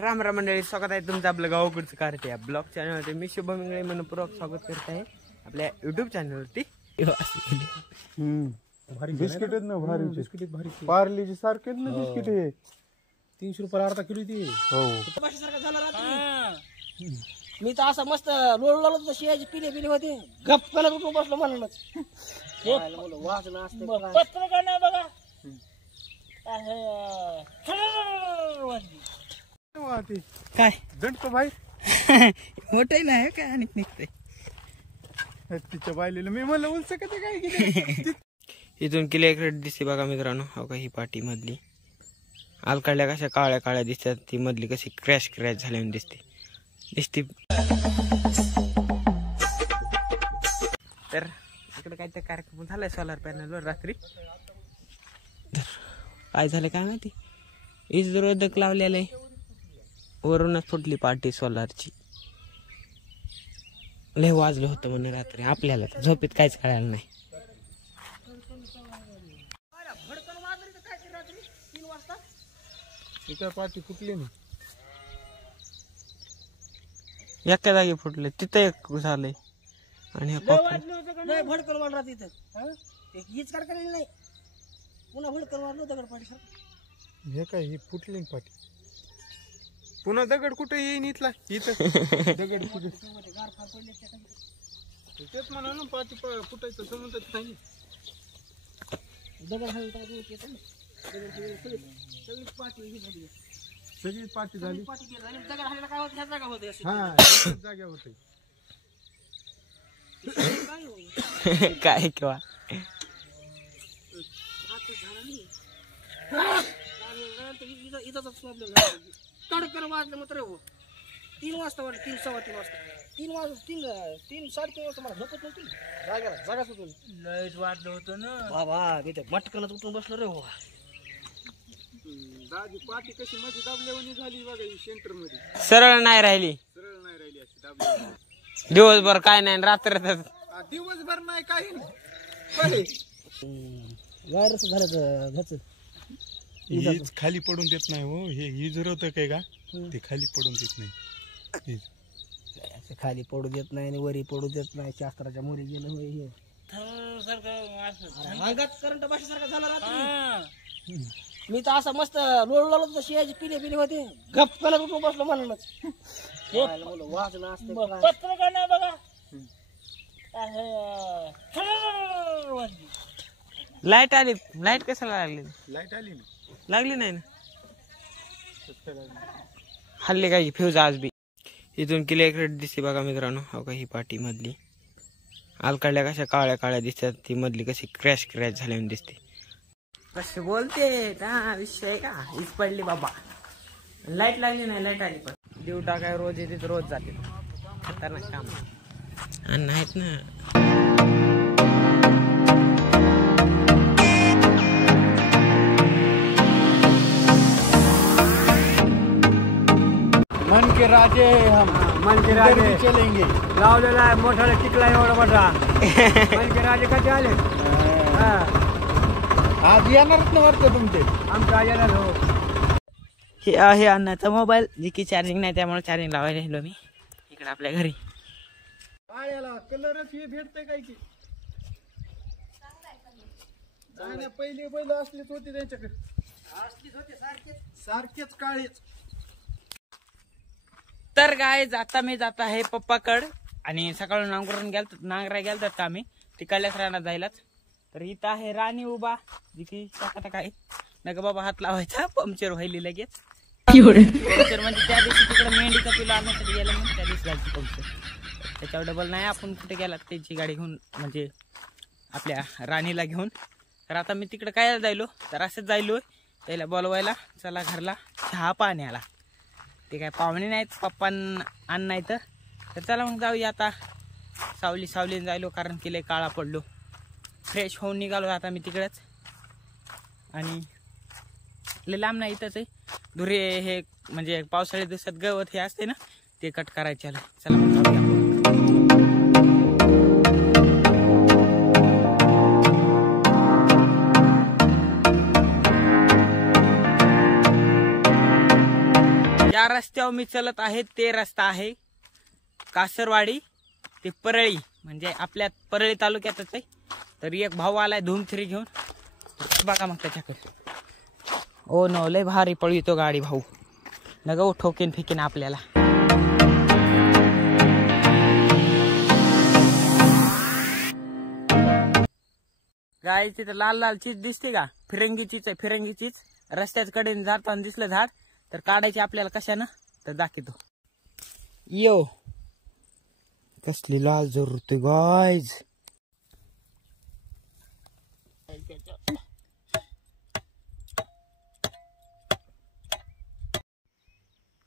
राम राम मंडळी, स्वागत आहे तुमचं आपलं गावाकडचं कारते ब्लॉग चॅनलवरती. मी शुभम इंगळे मनपूर्वक स्वागत करत आहे आपल्या युट्यूब चॅनलवरती. बिस्किट आहेत ना भारी, बिस्किट भारी, पार्लेजी सारखे ना बिस्किट हे 300 रुपये अर्धा किलो ती. हो मी तर असं मस्त लोळ लावलं शियाची पिले पिले होते, गप करत उठून बसलो म्हणूनच. वाचलं असते पत्र का नाही बघा. काय दंडतो भाई मोठं नाही काय आणि निघतंय तिच्या बायलेलं. मी म्हणलं उलस कधी काय किती इथून किलो एक रेट दिसते बघा मित्रांनो. हो का, ही पाटी मधली आलकाडल्या कशा काळ्या काळ्या दिसतात, ती मधली कशी क्रॅश झाल्याने दिसते. तर इकडे काहीतरी कार्यक्रम झालाय सोलार पॅनलवर रात्री. काय झालं काय माहिती, वीज रोधक लावलेलं आहे, वरूनच फुटली पार्टी सोलारची. लय वाजलं होतं म्हणे रात्री, आपल्याला तर झोपेत काहीच कळालं नाही. इथं पाठी फुटली ना, एका जागी फुटले, तिथं एक झालंय. आणि भडकन मारला तिथं हीच काढ केलेली नाही, पुन्हा भडकन मारलं दगड हे काय ही फुटली पाठी. पुन्हा दगड कुठे येईन इथला, इथं दगड कुठे तेच म्हणा ना, पाठी फुटायचं समजत नाही. दगड सगळी पाठी झाली. दगड हाणला काय होत, ह्या जागा होते हा जाग्या होते काय किंवा कडकर वाजलं मात्र 3 वाजता वाटलं, 3 सव्वा 3 वाजता, 3 वाजता मला झोपत नव्हती. जागा सुटून लयच वाटलं होतं ना बाबा. मी तर मटकनच उठून बसलो रे. हो दादी पाठी कशी मध्ये दाबल्यावानी झाली बघा, सेंटर मध्ये सरळ नाही राहिली, सरळ नाही राहिली अशी दाबली. दिवसभर काय नाही, रात्र दिवसभर नाही काही नाही. वायरस झालं घरचं, हीच खाली पडून देत नाही. हो हे हीज होतं काय का, ते खाली पडून देत नाही. खाली पडू देत नाही आणि वरी पडू देत नाही. शास्त्राच्या मोरी गेलं होय हे अंगात करंट भाषेसारखा झाला रात्री. मी तर असं मस्त लोळ लावलं शियाची पिले पिले होते, गप करत उठून बसलो म्हणूनच. वाचलं असते पत्र का नाही बघा. लाईट आली. लाईट कशाला लागली? लाईट आली ना, लागली नाही ना, हल्ली काय फ्यूज आज बी. इथून किलो एक रेट दिसते बघा मित्रांनो. हो का, ही पाटी मधली आलकाडल्या कशा काळ्या काळ्या दिसतात, ती मधली कशी क्रॅश झाल्याने दिसते. कसे बोलते का विषय का, हीच पडली बाबा. लाईट लागली नाही, लाईट आली. पण देव टाकाय रोज येते, रोज जाते. खतरनाक काम आणि नाहीत ना. मन के राजे हम, मन के राजे चलेंगे. लावलेला आहे मोठा टिकला एवढा मोठा. मन के राजे कसे आले? आज येणारच ना वाटतं तुमचे. आमचा येणार हो. हे आहे अण्णाचा मोबाईल, जी की चार्जिंग नाही, त्यामुळे चार्जिंग लावायला गेलो मी इकडे आपल्या घरी. काळ्याला कलरच हे भेटतंय काय की, पहिले बैल असलेच होते त्यांच्याकडे, सारखेच काळेच. तर काय आता मी जात आहे पप्पाकड, आणि सकाळून नांगरा गेलतात का आम्ही तिकडल्याच रानात जायलाच. तर इथं आहे राणी उभा, जी की टाका काय नका बाबा हात लावायचा, पंक्चर व्हायली लगेच. पंक्चर म्हणजे त्या दिवशी तिकडे मेंढीचा तुला आणण्यासाठी गेलं म्हणून त्या दिवशी झाली पंक्चर. त्याच्यावर डबल नाही आपण कुठे गेला त्यांची गाडी घेऊन, म्हणजे आपल्या राणीला घेऊन. तर आता मी तिकडे काय जायलो, तर असंच जायलो त्याला बोलवायला, चला घरला चहा पाण्याला. ते काय पाहुणे नाहीत, पप्पा अन्न नाही. तर चला मग जाऊया आता. सावलीने जायलो, कारण की लय काळा पडलो. फ्रेश होऊन निघालो आता मी तिकडेच. आणि लय लांब नाही, इथंच आहे. धुरे हे म्हणजे पावसाळ्या दिवसात गवत हे असते ना, ते कट करायचे. चला मग जाऊया. ज्या रस्त्यावर मी चलत आहे ते रस्ता आहे कासरवाडी ते परळी, म्हणजे आपल्या परळी तालुक्यातच आहे. तर एक भाऊ आलाय धूमथिरी घेऊन, बघा मग त्याच्याकडे. ओ नो, लय भारी पळवितो गाडी भाऊ, नग ठोकीन फेकीन आपल्याला. गाडीची तर लाल लाल चीज दिसते का, फिरंगी चीज आहे, फिरंगी चीज. रस्त्याच्या कडेने जाताना दिसलं झाड तर काढायची आपल्याला कशानं, तर दाखवतो. यो कसली लाल जरूर गायज.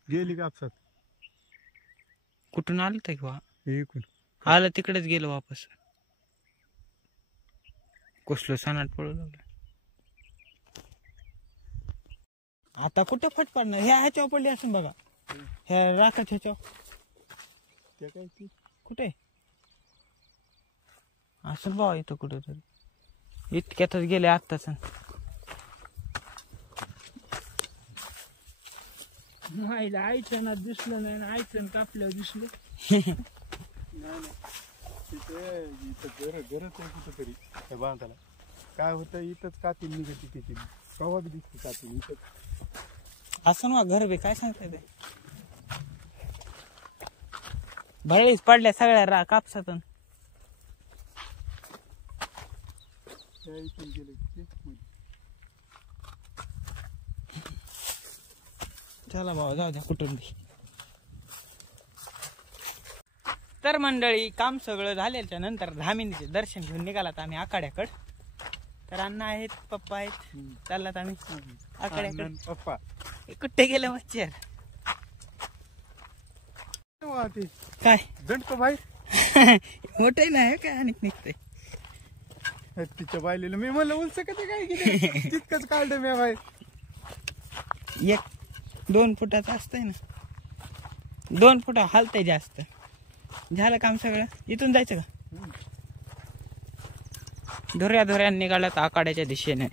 गेली कापसात. कुठून आलं ते किंवा इकडून आलं तिकडेच गेलो वापस. कसलं सणाट पडलं. आता कुठं फट पडणार, ह्याच्यावर पडली असून बघा, ह्या राखात ह्याच्यावर कुठे असं बा, इथं कुठं तरी इतक्यातच गेले आत्ताच. आईचं ना दिसलं नाही, आईचं कापल्यावर दिसलं. गरज आहे कुठंतरी त्या बांधाला. काय होतं इथंच काती निघते त्याची, कवा बी दिसते काती इथंच. असं ना घर बी काय सांगताय ते, भरलीच पडल्या सगळ्या कापसातून. चला बाबा जाऊ द्या कुठून बी. तर मंडळी काम सगळं झाल्याच्या नंतर धामिनीचे दर्शन घेऊन निघालात आम्ही आखाड्याकड. तर अण्णा आहेत, पप्पा आहेत, चाललात आम्ही आखाड्याकडे. पप्पा कुठे गेलं मच्छर काय दंड बाई मोठे नाही काय आणि निघते तिच्या बायलेलं. मी म्हणलं उलच का ते काय केलं तितकंच काढलं मी बाई. 1-2 फुटाचं असतंय ना, 2 फुट हालतंय जास्त. झालं काम सगळं, इथून जायचं का. धोऱ्या धोऱ्या निघाल्यात आखाड्याच्या दिशेने.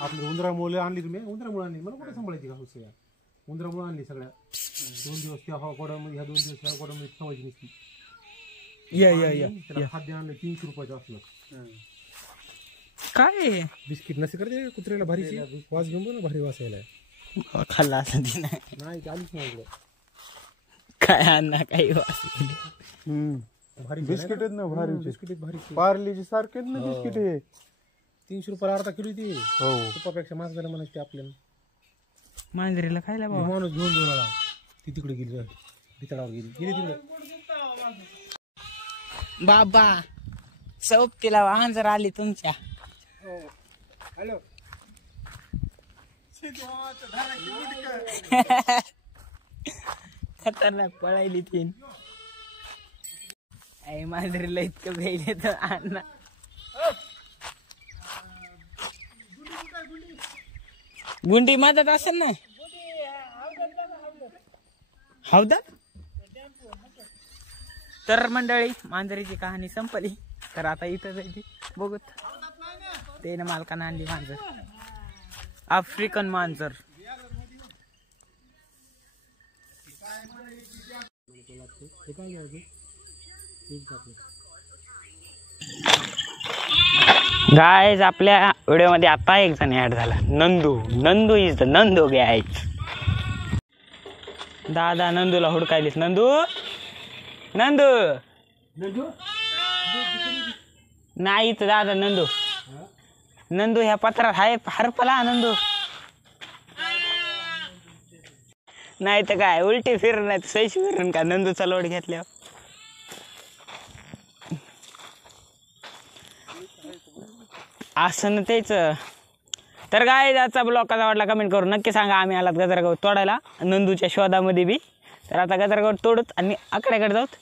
आपली उंदरामुळे आणली तुम्ही, उंदरामुळे आणली. मला कुठे सांभाळायची घालूस या उंदरामुळे आणली सगळ्या. 2 दिवस त्या हवाकोड्यामध्ये, ह्या 2 दिवस ह्या कोड्यामध्ये ठेवायची नसती. त्याला खाद्य आणलं 300 रुपयाचं असलं. काय बिस्किट नसे करते कुत्र्याला भारी वास घेऊन ना, भारी वास यायला. खाल्ला असं नाही आलीच नाही इकडे. काय अण्णा काही वास भारी बिस्किट आहेत ना, भारी बिस्किट भारी. पार्लेजी सारखे ना बिस्किट हे. 300 रुपयाला अर्धा किलो ती. हो, तुपापेक्षा मास झाला म्हणायची आपल्याला. मांजरीला खायला बाबा. माणूस घेऊन आला, ती तिकडे गेली, भितडावर गेली तिकडे. बाबा सोबतीला मांजर आली तुमच्या. हॅलो खतरनाक पळायली तीन. मांजरीला इतकं भेटले तर अण्णा. गुंडी मदत असेल ना, हौदा. तर मंडळी मांजरीची कहाणी संपली. तर आता इथं जायची बघत ते ना मालकानं आणली मांजर, आफ्रिकन मांजर. गाइस आपल्या व्हिडिओ मध्ये आता एक जण ऍड झाला, Nandu is the Nandu guys. दादा नंदूला हुडकायलीस. नंदू नाहीच दादा. नंदू ह्या पत्रात हाय, हरपला नंदू. नाही तर काय उलटी फिरून नाही सैशी फिरून का नंदूचा लोट घेतल्यावर. असं ना तेच. तर काय आजचा ब्लॉग कसा वाटला कमेंट करून नक्की सांगा. आम्ही आलात गजरा गवत तोडायला नंदूच्या शोधामध्ये बी. तर आता गजरागड तोडत आणि आकड्याकडे जाऊत.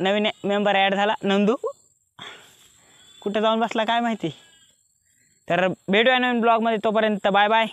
नवीन मेंबर ॲड झाला नंदू. कुठं जाऊन बसला काय माहिती. तर भेटूया नवीन ब्लॉगमध्ये. तोपर्यंत बाय बाय.